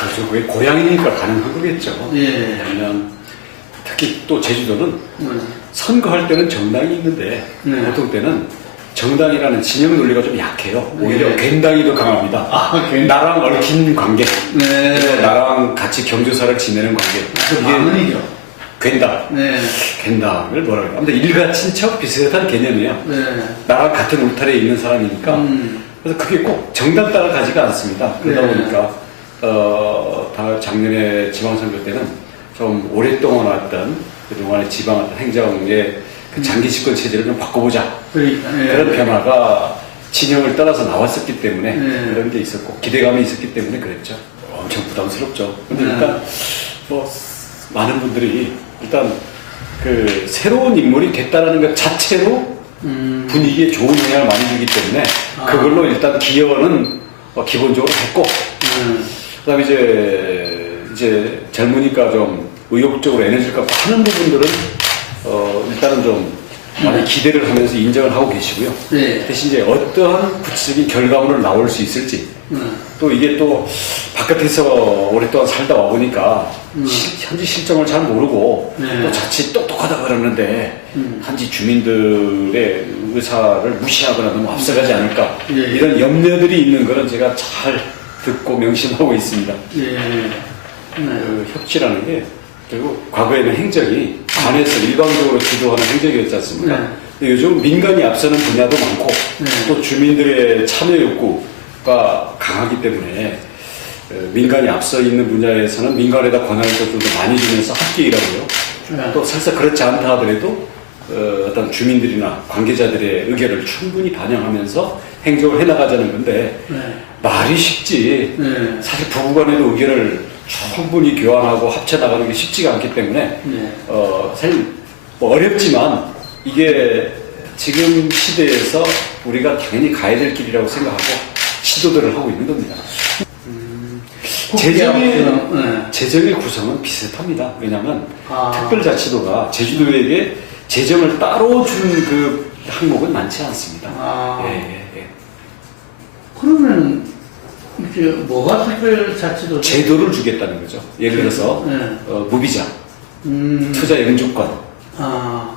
그렇죠. 그게 고향이니까 가능한 거겠죠. 예. 왜냐면 특히 또 제주도는 선거할 때는 정당이 있는데 보통 때는 정당이라는 진영 논리가 좀 약해요. 오히려 괜당이 더 강합니다. 나랑 얽힌 관계, 나랑 같이 경조사를 지내는 관계. 이게 괜당. 괜당을 뭐라 그래요? 아무튼 일가 친척 비슷한 개념이에요. 나랑 같은 울타리에 있는 사람이니까. 그래서 그게 꼭 정당 따라 가지가 않습니다. 그러다 보니까 다 작년에 지방선거 때는 좀 오랫동안 왔던 그동안의 지방 행정의 그 장기 집권 체제를 좀 바꿔보자. 그런 변화가 진영을 따라서 나왔었기 때문에 그런 게 있었고 기대감이 있었기 때문에 그랬죠. 엄청 부담스럽죠. 근데 일단 뭐 많은 분들이 일단 그 새로운 인물이 됐다라는 것 자체로 분위기에 좋은 영향을 많이 주기 때문에 그걸로 일단 기여는 기본적으로 했고 그다음에 이제 젊으니까 좀 의욕적으로 에너지를 갖고 하는 부분들은 일단은 좀 많이 기대를 하면서 인정을 하고 계시고요. 대신 이제 어떠한 구체적인 결과물을 나올 수 있을지 또 이게 또 바깥에서 오랫동안 살다 와보니까 현지 실정을 잘 모르고 또 자칫 똑똑하다 그러는데 현지 주민들의 의사를 무시하거나 너무 앞서가지 않을까 이런 염려들이 있는 거는 제가 잘 듣고 명심하고 있습니다. 그 협치라는 게 결국 과거에는 행정이 관에서 일방적으로 주도하는 행정이었지 않습니까? 근데 요즘 민간이 앞서는 분야도 많고 또 주민들의 참여 욕구가 강하기 때문에 민간이 앞서 있는 분야에서는 민간에다 권한을 좀 더 많이 주면서 함께 일하고요. 또 설사 그렇지 않다 하더라도 어떤 주민들이나 관계자들의 의견을 충분히 반영하면서 행정을 해나가자는 건데 말이 쉽지 사실 부부간에도 의견을 충분히 교환하고 합쳐나가는 게 쉽지가 않기 때문에 사실 뭐 어렵지만 이게 지금 시대에서 우리가 당연히 가야 될 길이라고 생각하고 시도들을 하고 있는 겁니다. 재정의 구성은 비슷합니다. 왜냐하면 특별자치도가 제주도에게 재정을 따로 준 그 항목은 많지 않습니다. 그러면 이게 뭐가 특별자치도 제도를 주겠다는 거죠. 예를 들어서 무비자, 투자 영주권,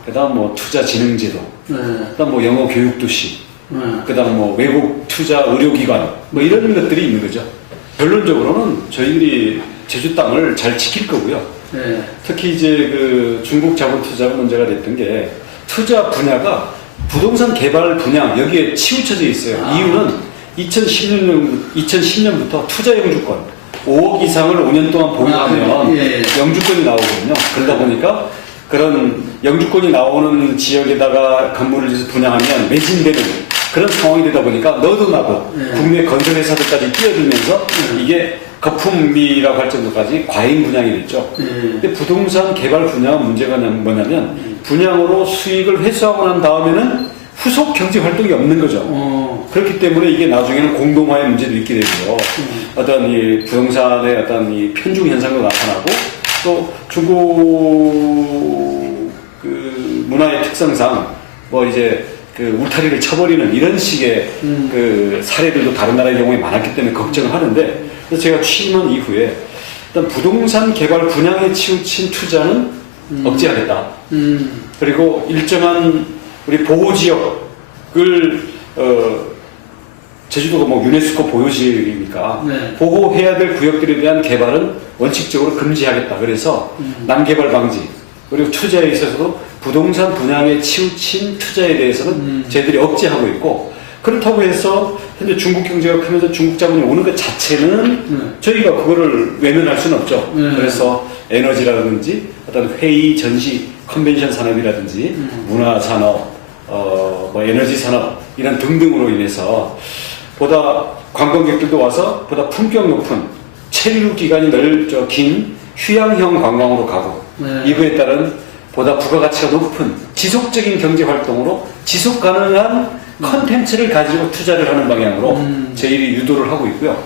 그다음 뭐 투자 진흥제도, 그다음 뭐 영어 교육 도시, 그다음 뭐 외국 투자 의료기관 뭐 이런 것들이 있는 거죠. 결론적으로는 저희들이 제주 땅을 잘 지킬 거고요. 특히 이제 그 중국 자본 투자가 문제가 됐던 게 투자 분야가 부동산 개발 분야 여기에 치우쳐져 있어요. 이유는 2010년부터 투자 영주권 5억 이상을 5년 동안 보유하면 영주권이 나오거든요. 그러다 보니까 그런 영주권이 나오는 지역에다가 건물을 지어서 분양하면 매진되는 그런 상황이 되다 보니까 너도 나도 국내 건설회사들까지 뛰어들면서 이게 거품비라고 할 정도까지 과잉 분양이 됐죠. 근데 부동산 개발 분양은 문제가 뭐냐면 분양으로 수익을 회수하고 난 다음에는 후속 경제 활동이 없는 거죠. 그렇기 때문에 이게 나중에는 공동화의 문제도 있게 되고요. 어떤 이 부동산의 어떤 이 편중 현상도 나타나고 또 중국 그 문화의 특성상 뭐 이제 그 울타리를 쳐버리는 이런 식의 그 사례들도 다른 나라의 경우에 많았기 때문에 걱정을 하는데 그래서 제가 취임한 이후에 일단 부동산 개발 분양에 치우친 투자는 억제하겠다. 그리고 일정한 우리 보호지역을 제주도가 뭐 유네스코 보유지역이니까 보호해야 될 구역들에 대한 개발은 원칙적으로 금지하겠다. 그래서 난개발 방지 그리고 투자에 있어서도 부동산 분양에 치우친 투자에 대해서는 저희들이 억제하고 있고 그렇다고 해서 현재 중국 경제가 크면서 중국 자본이 오는 것 자체는 저희가 그거를 외면할 수는 없죠. 그래서 에너지라든지 어떤 회의, 전시, 컨벤션 산업이라든지 문화 산업, 뭐 에너지 산업 이런 등등으로 인해서 보다 관광객들도 와서 보다 품격 높은 체류 기간이 긴 휴양형 관광으로 가고 이거에 따른 보다 부가가치가 높은 지속적인 경제 활동으로 지속 가능한 컨텐츠를 가지고 투자를 하는 방향으로 저희들이 유도를 하고 있고요.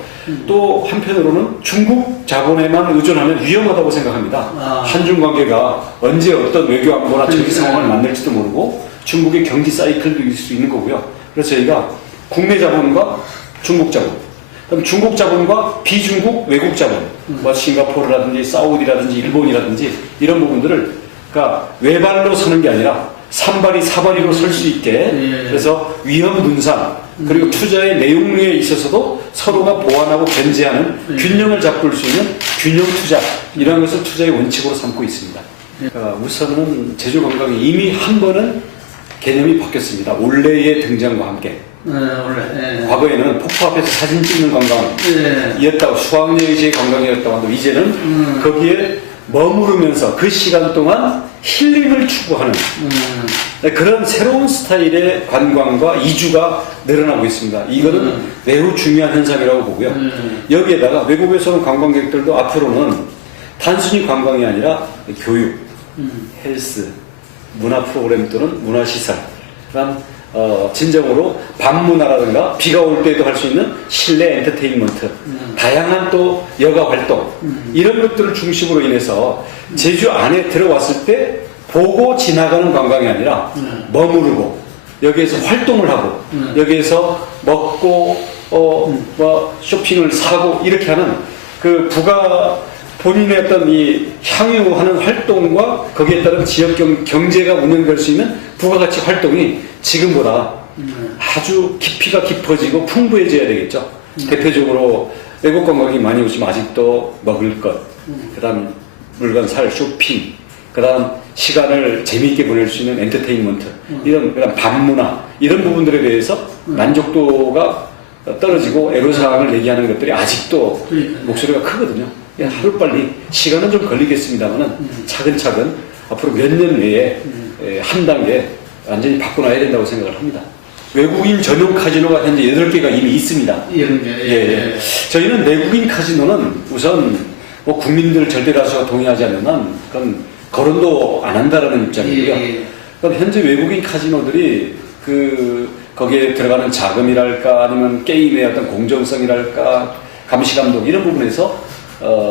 또 한편으로는 중국 자본에만 의존하면 위험하다고 생각합니다. 한중 관계가 언제 어떤 외교 안보나 정치 상황을 만날지도 모르고 중국의 경기 사이클도 있을 수 있는 거고요. 그래서 저희가 국내 자본과 중국 자본 그럼 중국 자본과 비중국 외국 자본, 뭐 싱가포르라든지 사우디라든지 일본이라든지 이런 부분들을 그러니까 외발로 서는 게 아니라 삼발이 사발이로 설 수 있게 그래서 위험 분산 그리고 투자의 내용에 있어서도 서로가 보완하고 견제하는 균형을 잡을 수 있는 균형 투자 이런 것을 투자의 원칙으로 삼고 있습니다. 우선은 제주관광이 이미 한 번은 개념이 바뀌었습니다. 올해의 등장과 함께. 과거에는 폭포 앞에서 사진 찍는 관광이었다고 수학여행지의 관광이었다고 하는데 이제는 거기에 머무르면서 그 시간 동안 힐링을 추구하는 그런 새로운 스타일의 관광과 이주가 늘어나고 있습니다. 이거는 매우 중요한 현상이라고 보고요. 여기에다가 외국에서 오는 관광객들도 앞으로는 단순히 관광이 아니라 교육, 헬스, 문화 프로그램 또는 문화시설, 그다음 진정으로 밤문화라든가 비가 올 때도 할 수 있는 실내 엔터테인먼트, 다양한 또 여가 활동 이런 것들을 중심으로 인해서 제주 안에 들어왔을 때 보고 지나가는 관광이 아니라 머무르고 여기에서 활동을 하고 여기에서 먹고 뭐 쇼핑을 사고 이렇게 하는 그 본인의 어떤 이 향유하는 활동과 거기에 따른 지역 경제가 운영될 수 있는 부가가치 활동이 지금보다 아주 깊이가 깊어지고 풍부해져야 되겠죠. 대표적으로 외국 관광이 많이 오시면 아직도 먹을 것, 그 다음 물건 살 쇼핑, 그 다음 시간을 재미있게 보낼 수 있는 엔터테인먼트, 그다음 밤문화, 이런 부분들에 대해서 만족도가 떨어지고 애로사항을 얘기하는 것들이 아직도 목소리가 크거든요. 하루빨리 시간은 좀 걸리겠습니다만은 차근차근 앞으로 몇 년 내에 한 단계 완전히 바꿔놔야 된다고 생각을 합니다. 외국인 전용 카지노가 현재 8개가 이미 있습니다. 저희는 내국인 카지노는 우선 뭐 국민들 절대 다수가 동의하지 않는 한 그건 거론도 안 한다라는 입장이고요. 그럼 현재 외국인 카지노들이 거기에 들어가는 자금이랄까 아니면 게임의 어떤 공정성이랄까 감시감독 이런 부분에서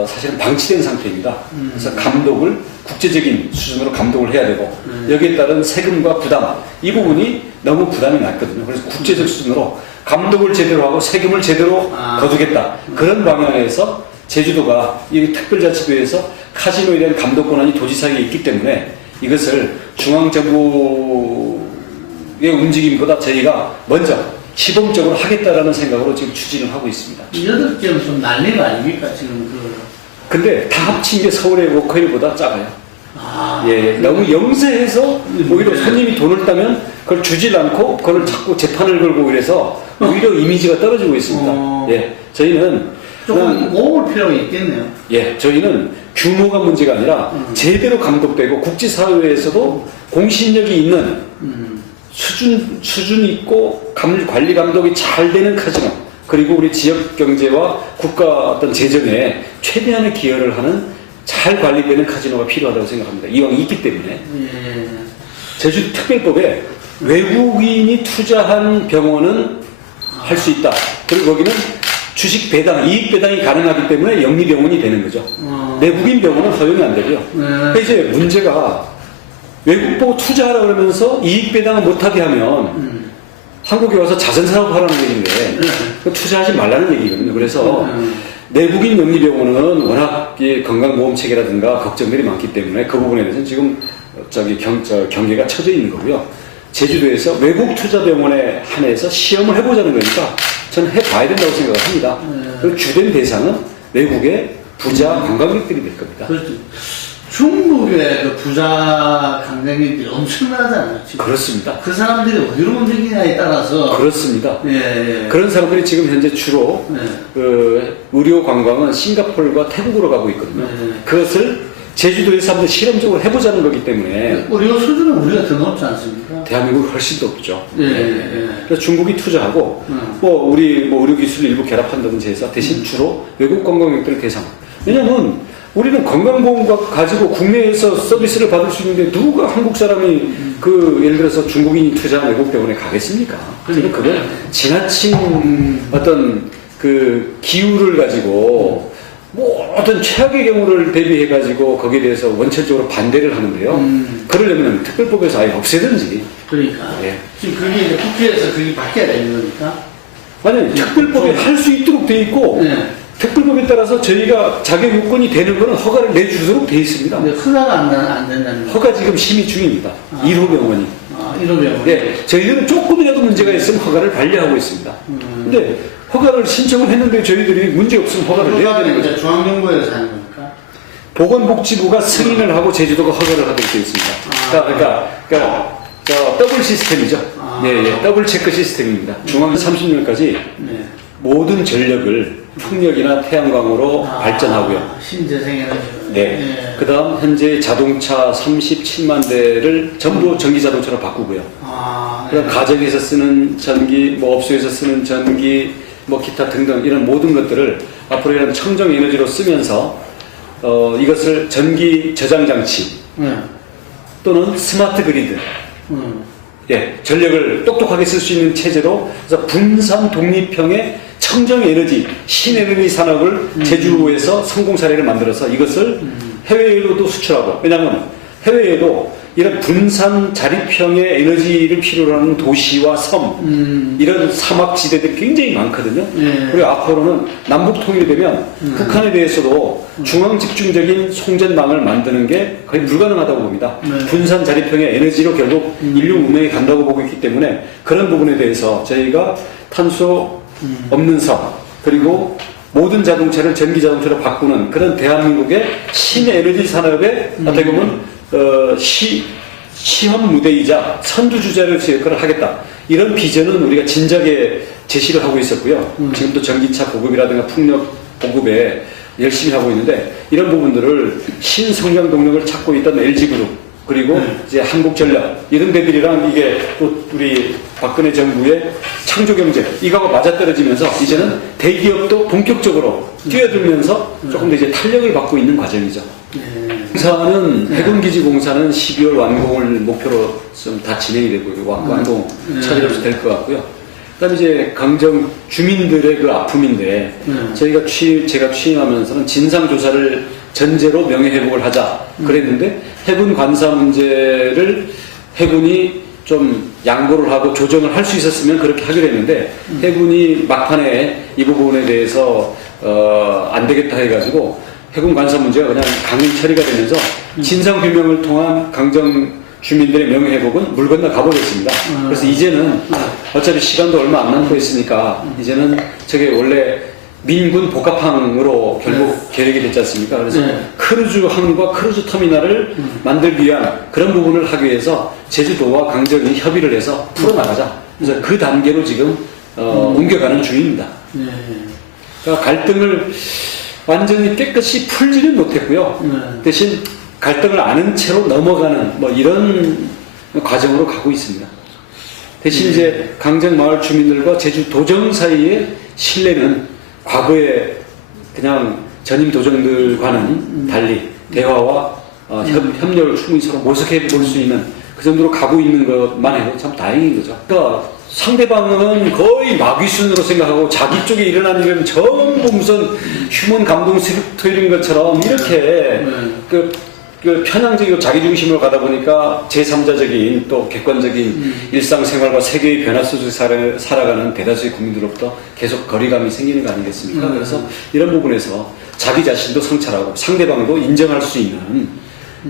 사실은 방치된 상태입니다. 그래서 감독을 국제적인 수준으로 감독을 해야 되고 여기에 따른 세금과 부담 이 부분이 너무 부담이 낮거든요. 그래서 국제적 수준으로 감독을 제대로 하고 세금을 제대로 거두겠다 그런 방향에서 제주도가 이 특별자치도에서 카지노에 대한 감독 권한이 도지사에게 있기 때문에 이것을 중앙정부의 움직임보다 저희가 먼저 시범적으로 하겠다라는 생각으로 지금 추진을 하고 있습니다. 8개는 좀 난리가 아닙니까, 지금 근데 다 합친 게 서울의 워커힐보다 작아요. 너무 영세해서 오히려 손님이 돈을 따면 그걸 주질 않고 그걸 자꾸 재판을 걸고 이래서 오히려 이미지가 떨어지고 있습니다. 저희는 조금 모을 필요가 있겠네요. 저희는 규모가 문제가 아니라 제대로 감독되고 국제사회에서도 공신력이 있는 수준 있고 관리 감독이 잘 되는 카지노 그리고 우리 지역 경제와 국가 어떤 재정에 최대한의 기여를 하는 잘 관리되는 카지노가 필요하다고 생각합니다. 이왕 있기 때문에 제주특별법에 외국인이 투자한 병원은 할 수 있다. 그리고 거기는 주식 배당, 이익 배당이 가능하기 때문에 영리병원이 되는 거죠. 내국인 병원은 허용이 안 되고요. 그래서 이제 문제가 외국 보고 투자하라 그러면서 이익 배당을 못하게 하면 한국에 와서 자선사업 하라는 얘기인데 투자하지 말라는 얘기거든요. 그래서 내국인 영리병원은 워낙 건강보험 체계라든가 걱정들이 많기 때문에 그 부분에 대해서는 지금 경계가 쳐져 있는 거고요. 제주도에서 외국 투자병원에 한해서 시험을 해보자는 거니까 저는 해봐야 된다고 생각을 합니다. 그 주된 대상은 외국의 부자 관광객들이 될 겁니다. 그렇죠. 중국의 그 부자 관광객들이 엄청나잖아요. 지금. 그렇습니다. 그 사람들이 어디로 움직이냐에 따라서. 그렇습니다. 그런 사람들이 지금 현재 주로 의료 관광은 싱가포르와 태국으로 가고 있거든요. 그것을 제주도에서 한번 실험적으로 해보자는 거기 때문에 의료 수준은 우리가 더 높지 않습니까? 대한민국이 훨씬 더 높죠. 그래서 중국이 투자하고 우리 의료 기술을 일부 결합한다든지 해서 대신 주로 외국 관광객들 대상. 왜냐면 우리는 건강보험과 가지고 국내에서 서비스를 받을 수 있는데 누가 한국 사람이 예를 들어서 중국인이 투자한 외국 병원에 가겠습니까? 그러니까 그건 지나친 어떤 기후를 가지고 모든 최악의 경우를 대비해가지고 거기에 대해서 원천적으로 반대를 하는데요. 그러려면 특별법에서 아예 없애든지. 그러니까. 지금 그게 이제 국회에서 그게 바뀌어야 되는 거니까. 아니, 특별법에 할 수 있도록 돼 있고, 네. 특별법에 따라서 저희가 자격 요건이 되는 거는 허가를 내주도록 돼 있습니다. 근데 허가가 안 된다는 거. 허가 지금 심의 중입니다. 1호 병원이. 1호 병원. 네, 저희들은 조금이라도 문제가 있으면 허가를 반려하고 있습니다. 근데 허가를 신청을 했는데 저희들이 문제 없으면 허가를 내야 되는 허가는 거죠. 이제 중앙정부에서 하는 겁니까? 보건복지부가 승인을 하고 제주도가 허가를 하도록 되어 있습니다. 그러니까 더블 시스템이죠. 예, 더블 체크 시스템입니다. 중앙 30년까지 네. 모든 전력을 풍력이나 태양광으로 발전하고요. 신재생에너지. 네. 그 다음 현재 자동차 37만 대를 전부 전기 자동차로 바꾸고요. 그다음 가정에서 쓰는 전기, 뭐 업소에서 쓰는 전기, 뭐 기타 등등 이런 모든 것들을 앞으로 이런 청정 에너지로 쓰면서 이것을 전기 저장 장치 또는 스마트 그리드, 예, 전력을 똑똑하게 쓸 수 있는 체제로 그래서 분산 독립형의 청정 에너지, 신에너지 산업을 제주에서 성공 사례를 만들어서 이것을 해외에도 수출하고, 왜냐하면 해외에도 이런 분산 자립형의 에너지를 필요로 하는 도시와 섬, 이런 사막지대들이 굉장히 많거든요. 그리고 앞으로는 남북 통일이 되면 북한에 대해서도 중앙 집중적인 송전망을 만드는 게 거의 불가능하다고 봅니다. 분산 자립형의 에너지로 결국 인류 문명이 간다고 보고 있기 때문에 그런 부분에 대해서 저희가 탄소 없는 섬, 그리고 모든 자동차를 전기 자동차로 바꾸는 그런 대한민국의 신에너지 산업의 어떻게 보면 시험 무대이자 선두주자를 역할을 하겠다. 이런 비전은 우리가 진작에 제시를 하고 있었고요. 지금도 전기차 보급이라든가 풍력 보급에 열심히 하고 있는데 이런 부분들을 신성장 동력을 찾고 있던 LG그룹 그리고 이제 한국전력 이런 데들이랑 이게 또 우리 박근혜 정부의 창조경제 이거가 맞아떨어지면서 이제는 대기업도 본격적으로 뛰어들면서 조금 더 이제 탄력을 받고 있는 과정이죠. 공사는 해군기지 공사는 12월 완공을 목표로 좀 다 진행이 되고 완공 차질없이 될 것 같고요. 그다음에 이제 강정 주민들의 그 아픔인데 제가 취임하면서는 진상 조사를 전제로 명예 회복을 하자 그랬는데 해군 관사 문제를 해군이 좀 양보를 하고 조정을 할 수 있었으면 그렇게 하기로 했는데 해군이 막판에 이 부분에 대해서 안 되겠다 해가지고 해군 관사 문제가 그냥 강행 처리가 되면서 진상 규명을 통한 강정 주민들의 명예 회복은 물 건너 가버렸습니다. 그래서 이제는 어차피 시간도 얼마 안 남고 있으니까 이제는 저게 원래 민군 복합항으로 결국 계획이 됐지 않습니까? 그래서 크루즈항과 크루즈 터미널을 만들기 위한 그런 부분을 하기 위해서 제주도와 강정이 협의를 해서 풀어나가자. 그래서 그 단계로 지금 옮겨가는 중입니다. 그러니까 갈등을 완전히 깨끗이 풀지는 못했고요. 대신 갈등을 아는 채로 넘어가는 뭐 이런 과정으로 가고 있습니다. 대신 이제 강정 마을 주민들과 제주 도정 사이의 신뢰는 과거에 그냥 전임 도정들과는 달리 대화와 협력을 충분히 서로 모색해 볼 수 있는 그 정도로 가고 있는 것만 해도 참 다행인 거죠. 그러니까 상대방은 거의 마귀순으로 생각하고 자기 쪽에 일어난 일은 전부 무슨 휴먼 감동 스토리인 것처럼 이렇게 그 편향적이고 자기중심으로 가다 보니까 제3자적인 또 객관적인 일상생활과 세계의 변화 속에서 살아가는 대다수의 국민들로부터 계속 거리감이 생기는 거 아니겠습니까? 그래서 이런 부분에서 자기 자신도 성찰하고 상대방도 인정할 수 있는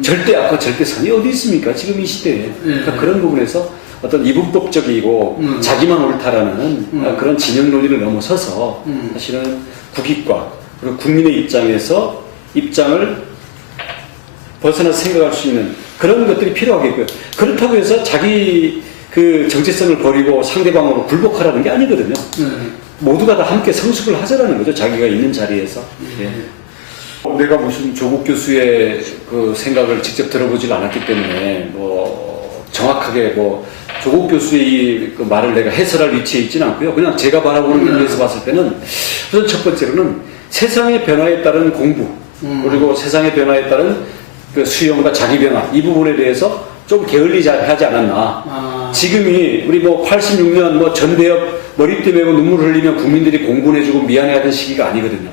절대 악과 절대 선이 어디 있습니까? 지금 이 시대에. 그러니까 그런 부분에서 어떤 이분법적이고 자기만 옳다라는 그런 진영 논리를 넘어서서 사실은 국익과 그리고 국민의 입장을 벗어나서 생각할 수 있는 그런 것들이 필요하겠고요. 그렇다고 해서 자기 그 정체성을 버리고 상대방으로 굴복하라는 게 아니거든요. 모두가 다 함께 성숙을 하자라는 거죠. 자기가 있는 자리에서. 예. 내가 무슨 조국 교수의 그 생각을 직접 들어보질 않았기 때문에 뭐 정확하게 뭐 조국 교수의 그 말을 내가 해설할 위치에 있지는 않고요. 그냥 제가 바라보는 면에서 봤을 때는 우선 첫 번째로는 세상의 변화에 따른 공부 그리고 세상의 변화에 따른 그 수용과 자기 변화 이 부분에 대해서 좀 게을리하지 않았나. 지금이 우리 뭐 86년 뭐 전대협 머리띠 메고 눈물 흘리면 국민들이 공분해주고 미안해하던 시기가 아니거든요.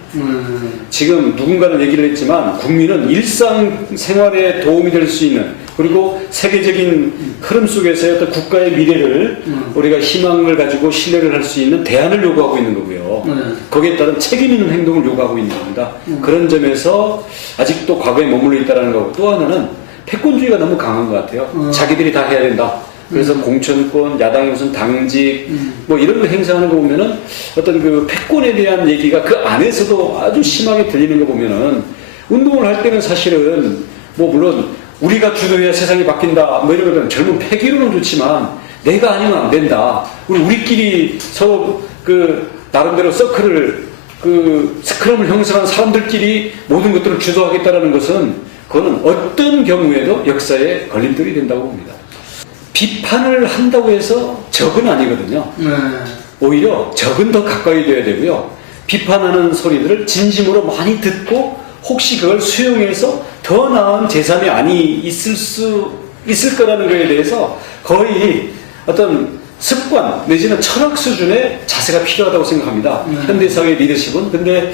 지금 누군가는 얘기를 했지만 국민은 일상생활에 도움이 될 수 있는 그리고 세계적인 흐름 속에서의 어떤 국가의 미래를 우리가 희망을 가지고 신뢰를 할 수 있는 대안을 요구하고 있는 거고요. 거기에 따른 책임 있는 행동을 요구하고 있는 겁니다. 그런 점에서 아직도 과거에 머물러 있다는 거고, 또 하나는 패권주의가 너무 강한 것 같아요. 자기들이 다 해야 된다. 그래서 공천권, 야당의 무슨 당직, 뭐 이런 거 행사하는 거 보면은 어떤 그 패권에 대한 얘기가 그 안에서도 아주 심하게 들리는 거 보면은 운동을 할 때는 사실은 뭐 물론 우리가 주도해야 세상이 바뀐다 뭐 이런 거는 젊은 패기로는 좋지만 내가 아니면 안 된다. 우리끼리 서로 그 나름대로 스크럼을 형성한 사람들끼리 모든 것들을 주도하겠다라는 것은 그거는 어떤 경우에도 역사에 걸림돌이 된다고 봅니다. 비판을 한다고 해서 적은 아니거든요. 오히려 적은 더 가까이 돼야 되고요. 비판하는 소리들을 진심으로 많이 듣고 혹시 그걸 수용해서 더 나은 제3의 안이 있을 거라는 거에 대해서 거의 어떤 습관 내지는 철학 수준의 자세가 필요하다고 생각합니다. 현대사회의 리더십은. 근데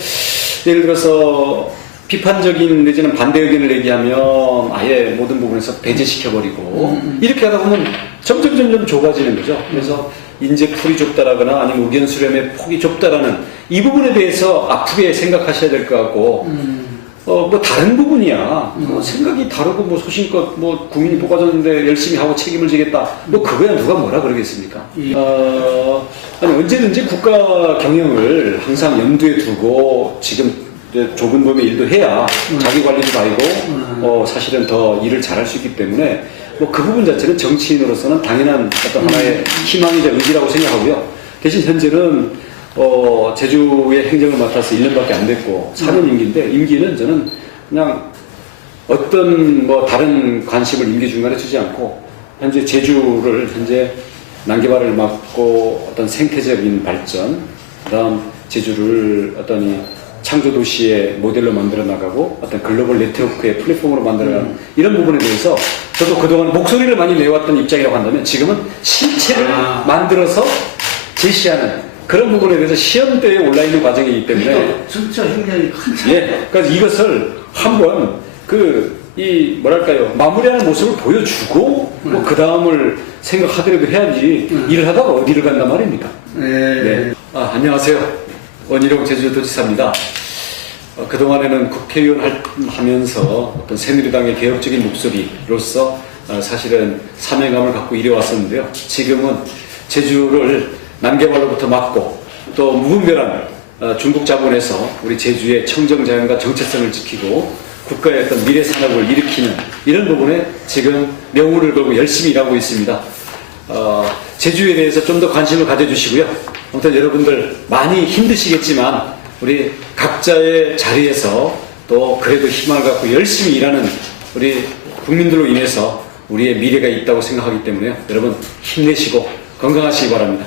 예를 들어서 비판적인 내지는 반대 의견을 얘기하면 아예 모든 부분에서 배제시켜버리고 이렇게 하다 보면 점점 좁아지는 거죠. 그래서 인재풀이 좁다라거나 아니면 의견 수렴의 폭이 좁다라는 이 부분에 대해서 아프게 생각하셔야 될 것 같고 뭐 다른 부분이야. 뭐 생각이 다르고 뭐 소신껏 뭐 국민이 뽑아줬는데 열심히 하고 책임을 지겠다. 뭐 그거야 누가 뭐라 그러겠습니까? 아니 언제든지 국가 경영을 항상 염두에 두고 지금 좁은 범위의 일도 해야 자기 관리도 다이고 사실은 더 일을 잘할 수 있기 때문에 뭐 그 부분 자체는 정치인으로서는 당연한 어떤 하나의 희망이자 의지라고 생각하고요. 대신 현재는 제주의 행정을 맡아서 1년밖에 안 됐고 4년 임기인데 임기는 저는 그냥 어떤 뭐 다른 관심을 임기 중간에 두지 않고 현재 제주를 현재 난개발을 막고 어떤 생태적인 발전, 그다음 제주를 어떤 이 창조 도시의 모델로 만들어 나가고 어떤 글로벌 네트워크의 플랫폼으로 만들어 나가는 이런 부분에 대해서 저도 그동안 목소리를 많이 내왔던 입장이라고 한다면 지금은 실체를 만들어서 제시하는 그런 부분에 대해서 시험대에 올라 있는 과정이기 때문에 진짜 굉장히 큰 차이. 예, 그래서 이것을 한번 뭐랄까요 마무리하는 모습을 보여주고 뭐 그 다음을 생각하더라도 해야지 일을 하다가 어디를 간단 말입니까? 네. 안녕하세요. 원희룡 제주도지사입니다. 그동안에는 국회의원 하면서 어떤 새누리당의 개혁적인 목소리로서 사실은 사명감을 갖고 이뤄왔었는데요. 지금은 제주를 난개발로부터 막고 또 무분별한 중국 자본에서 우리 제주의 청정자연과 정체성을 지키고 국가의 어떤 미래 산업을 일으키는 이런 부분에 지금 명우를 걸고 열심히 일하고 있습니다. 제주에 대해서 좀 더 관심을 가져주시고요. 아무튼 여러분들 많이 힘드시겠지만 우리 각자의 자리에서 또 그래도 희망을 갖고 열심히 일하는 우리 국민들로 인해서 우리의 미래가 있다고 생각하기 때문에 여러분 힘내시고 건강하시기 바랍니다.